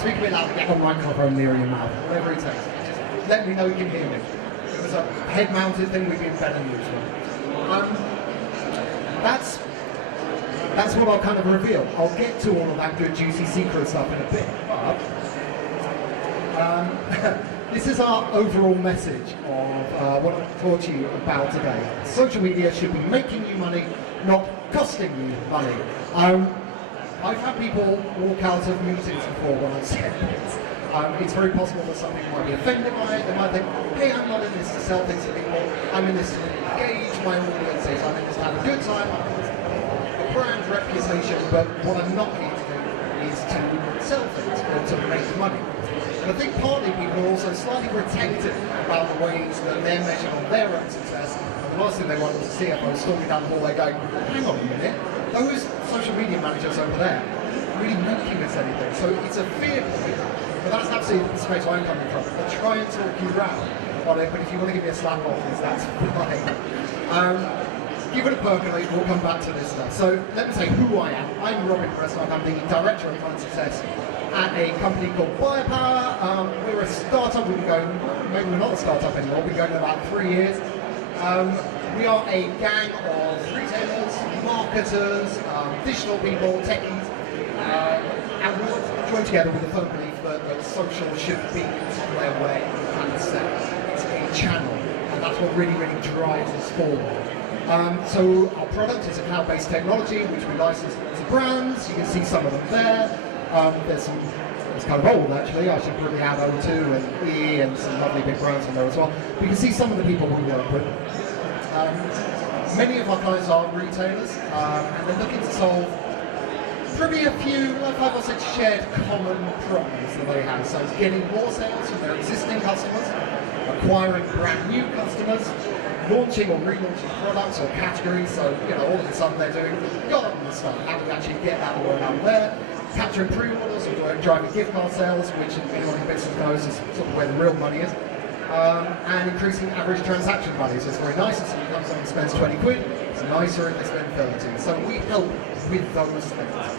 speak a bit louder, get the microphone near your mouth, whatever it takes. Just let me know you can hear me. If it was a head-mounted thing, we'd be in better news. That's what I'll kind of reveal. I'll get to all of that good, juicy secret stuff in a bit, but this is our overall message of what I've taught you about today. Social media should be making you money, not costing you money. I've had people walk out of meetings before when I said this. It's very possible that some people might be offended by it. They might think, hey, I'm not in this to sell things to people. I'm in this to engage my audiences. I'm in this to have a good time. I'm in this to have a brand reputation. But what I'm not here to do is to sell things or to make money. And I think partly people are also slightly protective about the ways that they're measured on their own success. And the last thing they want is a CFO stalking down the hallway going, hang on a minute, those social media managers over there are really making us anything. So it's a fear point, but that's absolutely the space I'm coming from. I'll try and talk you around on it, but if you want to give me a slap off this, that's fine. Give it a percolate, we'll come back to this stuff. So let me say who I am. I'm Bresnark, I'm the Director of Client Success at a company called Biopower. We're a startup, we've been going, maybe we're not a startup anymore, we've been going about 3 years. We are a gang of retailers, marketers, digital people, techies, and we want to join together with a firm belief that social should be their way and set. It's a channel, and that's what really, really drives us forward. So our product is a cloud-based technology which we license to brands. You can see some of them there. There's some, it's kind of old actually, I should probably add O2 and E and some lovely big brands on there as well. But you can see some of the people we work with. Many of our clients are retailers and they're looking to solve probably a few, like 5 or 6 shared common problems that they have. So getting more sales from their existing customers, acquiring brand new customers, launching or relaunching products or categories. So, you know, all of a sudden they're doing garden stuff. How do we actually get that word out there? Capturing pre-orders or driving gift card sales, which anyone in business knows is sort of where the real money is. And increasing average transaction values. So it's very nice if someone comes in and spends 20 quid, it's nicer if they spend 30. So we help with those things.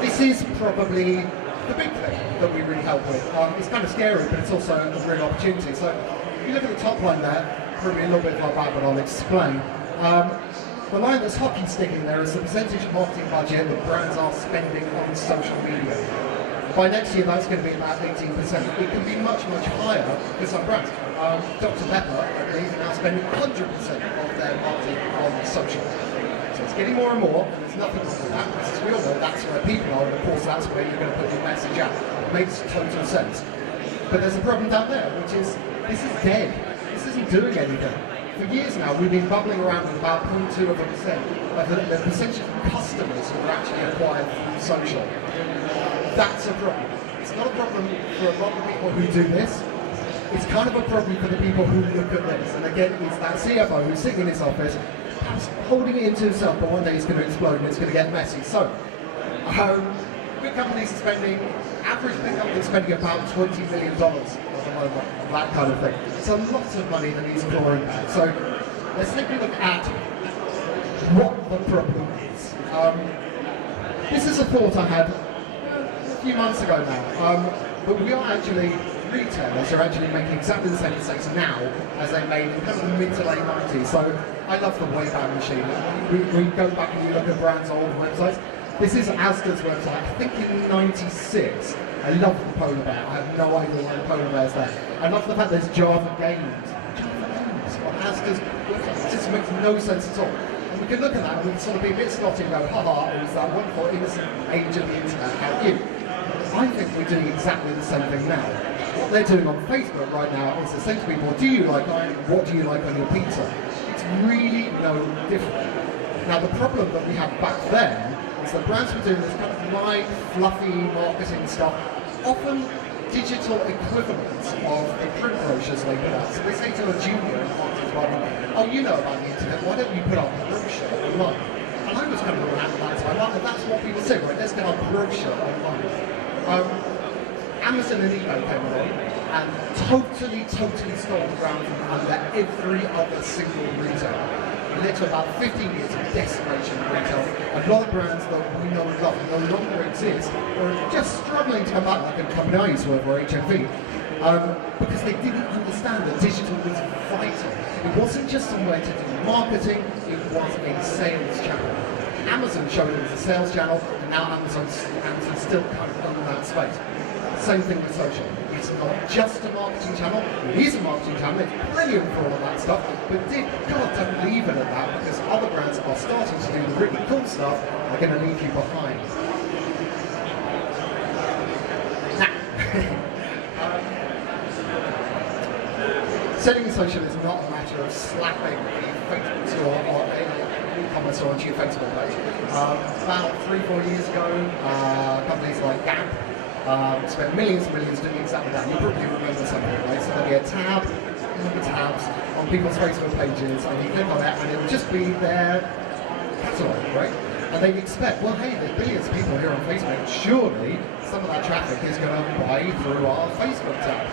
This is probably the big thing that we really help with. It's kind of scary, but it's also a real opportunity. So if you look at the top line there, probably a little bit like that, but I'll explain. The line that's hockey sticking there is the percentage of marketing budget that brands are spending on social media. By next year, that's going to be about 18%. It can be much, much higher for some brands. Dr. Pepper, I believe, are now spending 100% of their marketing on social. So it's getting more and more, and there's nothing wrong with that, because as we all know, that's where people are, and of course that's where you're going to put your message out. It makes total sense. But there's a problem down there, which is, this is dead. This isn't doing anything. For years now, we've been bubbling around with about 0.2% of the percentage of customers who are actually acquired through social. That's a problem. It's not a problem for a lot of people who do this. It's kind of a problem for the people who look at this. And again, it's that CFO who's sitting in his office, perhaps holding it into himself, but one day it's going to explode and it's going to get messy. So, big companies are spending, average big companies spending about $20 million at the moment, that kind of thing. It's a lot of money that needs clawing back. So, let's take a look at what the problem is. This is a thought I had a few months ago now, but we are actually, retailers are actually making exactly the same mistakes now as they made in kind of the mid to late 90s. So I love the Wayback Machine. We go back and we look at brands' old websites. This is Asda's website, I think in 96. I love the polar bear. I have no idea why the polar bear's there. I love the fact there's Java Games. Java Games on Asda's website. It just makes no sense at all. And we can look at that and we can sort of be a bit snotty and go, haha, it was that wonderful innocent age of the internet, how cute. I think we're doing exactly the same thing now. What they're doing on Facebook right now is to say to people, do you like iron? What do you like on your pizza? It's really no different. Now the problem that we had back then is that brands were doing this kind of light, fluffy marketing stuff, often digital equivalents of the print brochures they put out. So they say to a junior in marketing department, oh, you know about the internet, why don't you put up a brochure online? And I was kind of around that time, and that's what people say, right, let's get our brochure online. Amazon and eBay came along and totally stole the ground from under every other single retailer. It led to about 15 years of decimation of retail. A lot of brands that we know and love no longer exist or are just struggling struggling to come back, like a company I used to work for, HMV, because they didn't understand that digital was vital. It wasn't just somewhere to do marketing, it was a sales channel. Amazon showed it as a sales channel, and now Amazon still kind of own that space. Same thing with social. It's not just a marketing channel, it is a marketing channel, it's brilliant for all of that stuff, but God, don't leave it at that, because other brands are starting to do the really cool stuff, they're going to leave you behind. Now, selling in social is not a matter of slapping a Facebook store or an e-commerce store onto your Facebook page. About 3-4 years ago, companies like Gap spent millions and millions doing exactly that. You probably remember some of it, right? So there'll be a tab, tabs on people's Facebook pages, and you click on it, and it'll just be their catalog, right? And they'd expect, well, hey, there's billions of people here on Facebook. Surely some of that traffic is going to buy through our Facebook tab.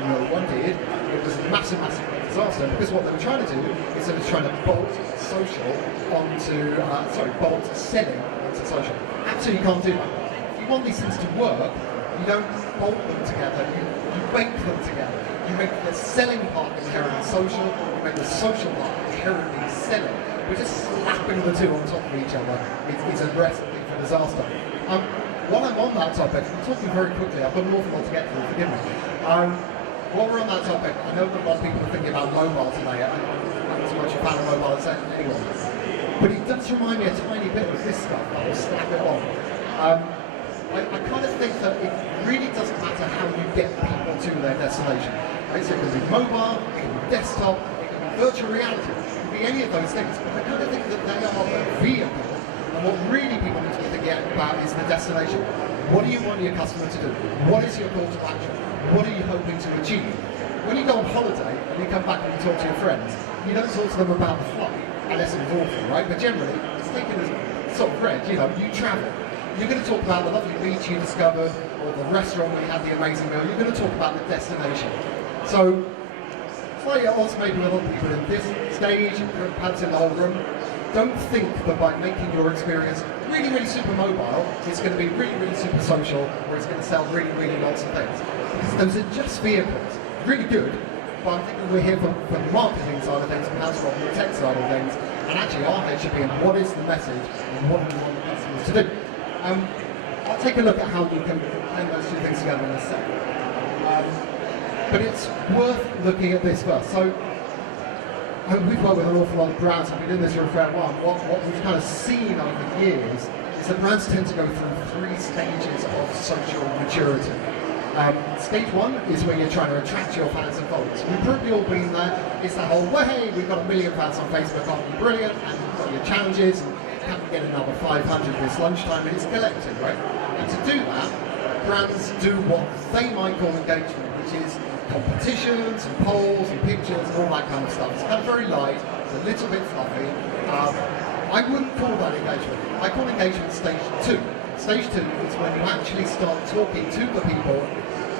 No one did. It was a massive, massive disaster, because what they were trying to do is they were trying to bolt social onto, bolt selling onto social. Absolutely can't do that. If you want these things to work, you don't bolt them together, you bake them together. You make the selling part inherently social, you make the social part inherently selling. We're just slapping the two on top of each other. It's a recipe for disaster. While I'm on that topic, I'm talking very quickly, I've got an awful lot to get through, forgive me. While we're on that topic, I know that a lot of people are thinking about mobile today. I'm not as much a fan of mobile as anyone. But it does remind me a tiny bit of this stuff, that will slap it on. I kind of think that it really doesn't matter how you get people to their destination. Right? So it can be mobile, it can be desktop, it can be virtual reality, it can be any of those things. But I kind of think that they are a vehicle. And what really people need to be thinking about is the destination. What do you want your customer to do? What is your call to action? What are you hoping to achieve? When you go on holiday and you come back and you talk to your friends, you don't talk to them about the flight, unless it's awful, right? But generally, it's taken as sort of read, you travel. You're going to talk about the lovely beach you discovered, or the restaurant where you had the amazing meal. You're going to talk about the destination. So, slightly at odds maybe with other people in this stage, perhaps in the whole room, don't think that by making your experience really, really super mobile, it's going to be really, really super social, or it's going to sell really, really lots of things. Because those are just vehicles. Really good, but I'm thinking we're here for the marketing side of things, perhaps from the tech side of things, and actually our head should be in what is the message and what do we want the customers to do. I'll take a look at how you can blend those two things together in a second. But it's worth looking at this first. So, we've worked with an awful lot of brands, I've been in this for a fair while. What we've kind of seen over the years is that brands tend to go through 3 stages of social maturity. Stage 1 is when you're trying to attract your fans and followers. We've probably all been there. It's the whole, well, hey, we've got 1 million fans on Facebook, aren't we brilliant? And you've got your challenges, and can we get another 500 this lunchtime? And it's collected, right? And to do that, brands do what they might call engagement, which is competitions and polls and pictures and all that kind of stuff. It's kind of very light, it's a little bit fluffy. I wouldn't call that engagement. I call engagement stage 2. Stage 2 is when you actually start talking to the people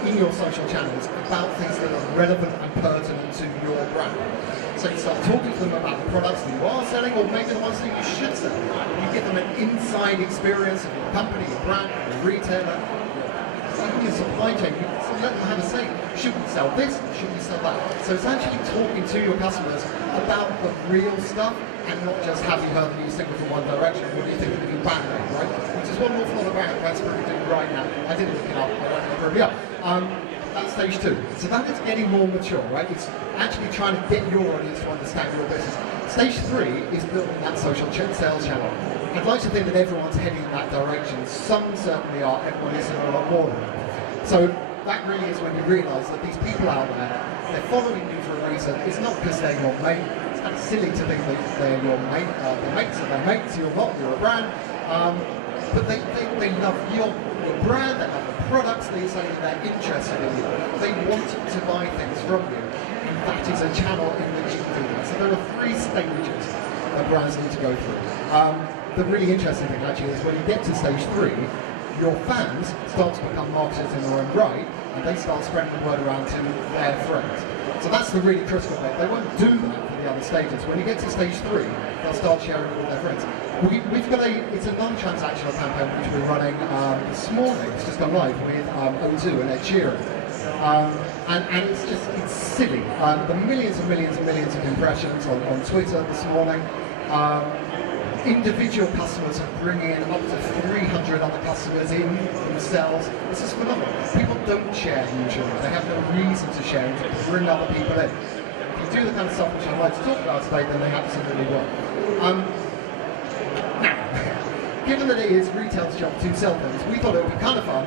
in your social channels about things that are relevant and pertinent to your brand. So you start talking to them about the products that you are selling, or maybe the ones that you should sell. You give them an inside experience of your company, your brand, your retailer, even your supply chain. You let them have a say. Should we sell this? Should we sell that? So it's actually talking to your customers about the real stuff, and not just have you heard that you signal from one direction. What do you think of the new Band-Aid, right? Which is what an awful lot of brands are doing right now. I didn't look it up, I won't probably up. That's stage 2. So that is getting more mature, right? It's actually trying to get your audience to understand your business. Stage 3 is building that social sales channel. I'd like to think that everyone's heading in that direction. Some certainly are, everyone is a lot more than that. So that really is when you realise that these people out there, they're following you for a reason. It's not because they're your mate. It's kind of silly to think that they're your mate. They're mates are their mates, you're not, you're a brand. But they love your brand, they love the products that you're selling, they're interested in you. They want to buy things from you. And that is a channel in which you can do that. So there are 3 stages that brands need to go through. The really interesting thing actually is when you get to stage 3, your fans start to become marketers in their own right, and they start spreading the word around to their friends. So that's the really critical bit. They won't do that for the other stages. When you get to stage 3, they'll start sharing it with their friends. We've got it's a non-transactional campaign which we're running this morning. It's just gone live with O2 and Ed Sheeran. And it's silly. The millions and millions and millions of impressions on Twitter this morning. Individual customers are bringing in up to 300 other customers in themselves. This is phenomenal. People don't share usually. They have no reason to share and to bring other people in. If you do the kind of stuff which I'd like to talk about today, then they absolutely will. Now, given that it is retail's job to sell things, we thought it would be kind of fun.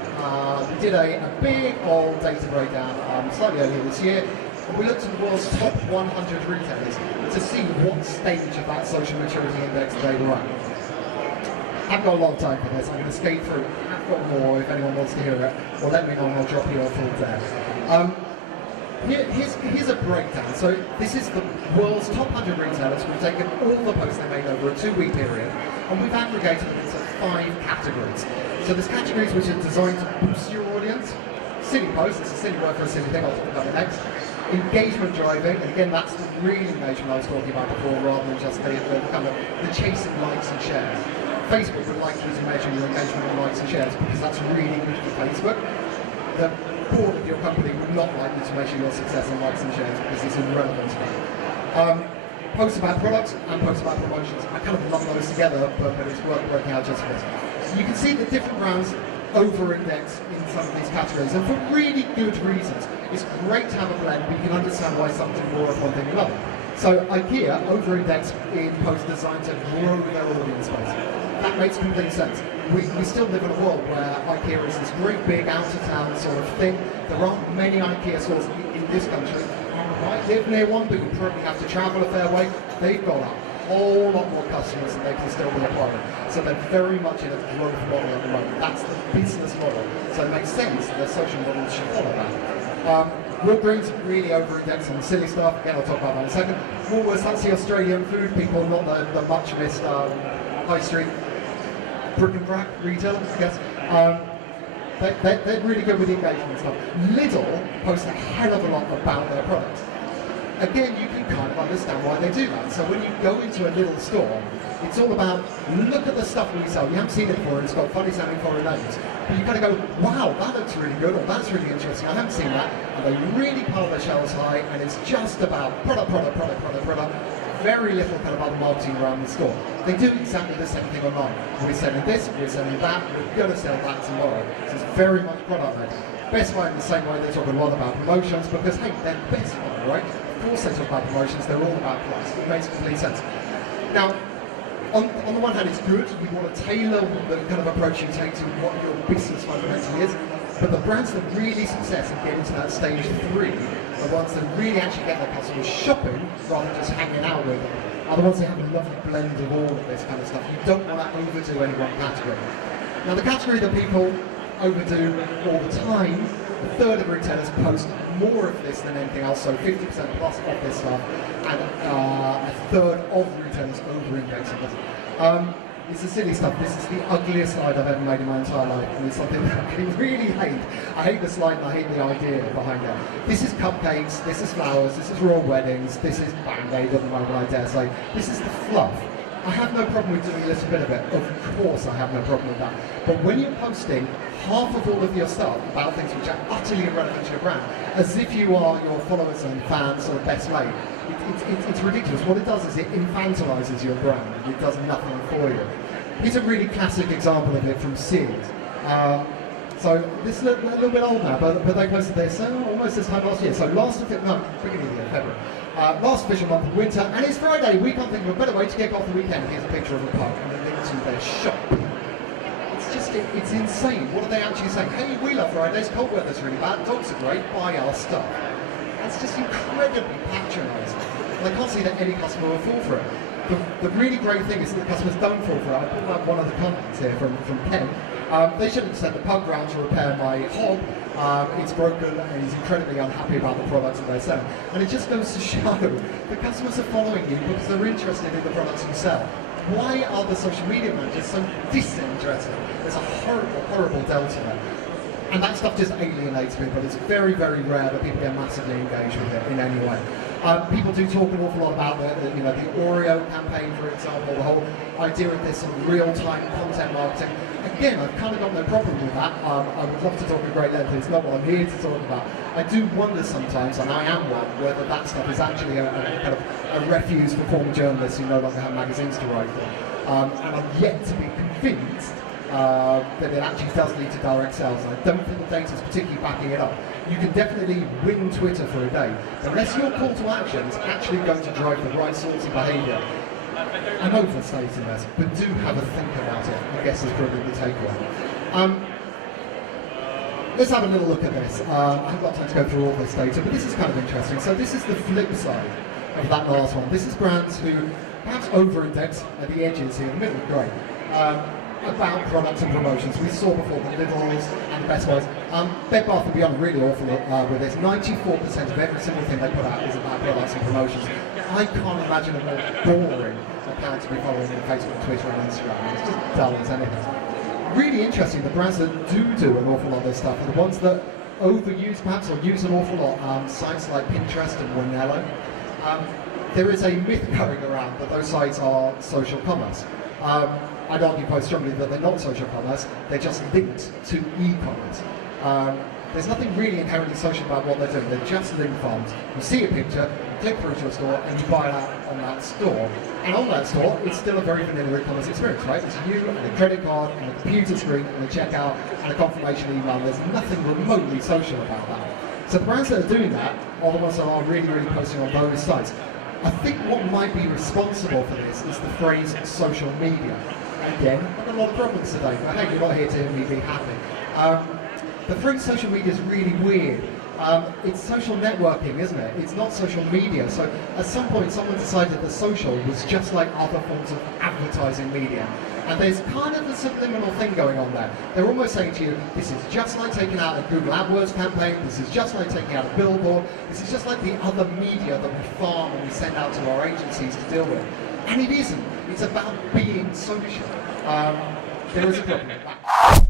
We did a big old data breakdown slightly earlier this year. And we looked at the world's top 100 retailers to see what stage of that social maturity index they were at. I've got a lot of time for this. I'm going to skate through. I've got more if anyone wants to hear it, or let me know and I'll drop you a full there. Here's a breakdown. So this is the world's top 100 retailers. We've taken all the posts they made over a 2-week period, and we've aggregated them into 5 categories. So there's categories which are designed to boost your audience. Silly posts, it's a silly word for a silly thing, I'll talk about it next. Engagement driving, and again that's the real engagement I was talking about before, rather than just the kind of the chasing likes and shares. Facebook would like you to measure your engagement on likes and shares because that's really good for Facebook. The board of your company would not like you to measure your success on likes and shares because it's irrelevant to them. Posts about products and posts about promotions. I kind of lump those together, but it's worth working out just for this. You can see that different brands over-index in some of these categories, and for really good reasons. It's great to have a blend, but you can understand why something's more of one thing than another. So IKEA over-index in posts designed to grow their audience base. That makes complete sense. We still live in a world where IKEA is this great big out-of-town sort of thing. There aren't many IKEA stores in this country. You might live near one, but you probably have to travel a fair way. They've got a whole lot more customers than they can still be acquiring. So they're very much in a growth model at the moment. That's the business model. So it makes sense that their social models should follow that. Walgreens really over-index on silly stuff. Again, I'll talk about that in a second. Woolworths, that's the Australian food people, not the much missed high street brick and brack retailer, I guess. They're really good with engagement and stuff. Lidl posts a hell of a lot about their products. Again, you can kind of understand why they do that. So when you go into a little store, it's all about, look at the stuff we sell. You haven't seen it before, and it's got funny sounding foreign names. But you kind of go, wow, that looks really good, or that's really interesting, I haven't seen that. And they really pile their shelves high, and it's just about product. Very little kind of other marketing around the store. They do exactly the same thing online. We're selling this, we're selling that, we're going to sell that tomorrow. So it's very much product led. Best Buy in the same way, they talk a lot about promotions because, hey, they're Best Buy, right? Of course they talk about promotions, they're all about price. It makes complete sense. Now, on the one hand, it's good. You want to tailor the kind of approach you take to what your business fundamentally is. But the brands that really success and get into that stage 3, the ones that really actually get their customers shopping rather than just hanging out with them, are the ones that have a lovely blend of all of this kind of stuff. You don't want to overdo any one category. Now, the category that people overdo all the time, a third of retailers post more of this than anything else, so 50% plus of this stuff, and a third of retailers over-index on this. It's the silly stuff. This is the ugliest slide I've ever made in my entire life, and it's something that I really hate. I hate the slide and I hate the idea behind it. This is cupcakes, this is flowers, this is royal weddings, this is Band-Aid at the moment, I dare say. This is the fluff. I have no problem with doing a little bit of it. Of course I have no problem with that. But when you're posting half of all of your stuff about things which are utterly irrelevant to your brand, as if you are your followers and fans or best mate, it's ridiculous. What it does is it infantilizes your brand. It does nothing for you. Here's a really classic example of it from Sears. So this is a little bit old now, but they posted this almost this time last year. So beginning of the year, February. Last official month of winter, and it's Friday. We can't think of a better way to kick off the weekend. Here's a picture of a pub and a link to their shop. It's insane. What are they actually saying? Hey, we love Fridays, cold weather's really bad, dogs are great, buy our stuff. That's just incredibly patronising. And I can't see that any customer will fall for it. The really great thing is that the customers don't fall for it. I pulled up one of the comments here from Ken. They should have sent the pub round to repair my hob. It's broken and he's incredibly unhappy about the products that they sell. And it just goes to show the customers are following you because they're interested in the products you sell. Why are the social media managers so disinterested? There's a horrible, horrible delta there. And that stuff just alienates people. It's very, very rare that people get massively engaged with it in any way. People do talk an awful lot about the Oreo campaign, for example, the whole idea of this sort of real-time content marketing. Again, I've kind of got no problem with that. I would love to talk at great length. It's not what I'm here to talk about. I do wonder sometimes, and I am one, whether that stuff is actually a kind of a refuse for former journalists who no longer have magazines to write for. And I'm yet to be convinced that it actually does lead to direct sales. And I don't think the data is particularly backing it up. You can definitely win Twitter for a day, unless your call to action is actually going to drive the right sorts of behaviour. I'm overstating this, but do have a think about it, I guess is probably the takeaway. Let's have a little look at this. I haven't got time to go through all this data, but this is kind of interesting. So this is the flip side of that last one. This is brands who perhaps over-index at the edges here, in the middle, great, about products and promotions. We saw before the Lidls and the Best Buys. Bed Bath & Beyond really awful with this. 94% of every single thing they put out is about products and promotions. I can't imagine a more boring account to be following on Facebook, Twitter and Instagram. It's just dull as anything. Really interesting, the brands that do an awful lot of this stuff are the ones that overuse perhaps or use an awful lot sites like Pinterest and Winello. There is a myth going around that those sites are social commerce. I'd argue quite strongly that they're not social commerce, they're just linked to e-commerce. There's nothing really inherently social about what they're doing, they're just link farms. You see a picture, you click through to a store, and you buy that on that store. And on that store, it's still a very vanilla e-commerce experience, right? It's you and a credit card and a computer screen and a checkout and a confirmation email. There's nothing remotely social about that. So the brands that are doing that are the ones that are really, really posting on those sites. I think what might be responsible for this is the phrase social media. Again, I've got a lot of problems today, but hey, you're not here to hear me be happy. The phrase social media is really weird. It's social networking, isn't it? It's not social media. So at some point, someone decided that social was just like other forms of advertising media. And there's kind of a subliminal thing going on there. They're almost saying to you, this is just like taking out a Google AdWords campaign, this is just like taking out a billboard, this is just like the other media that we farm and we send out to our agencies to deal with. And it isn't. It's about being social. There is a problem with that.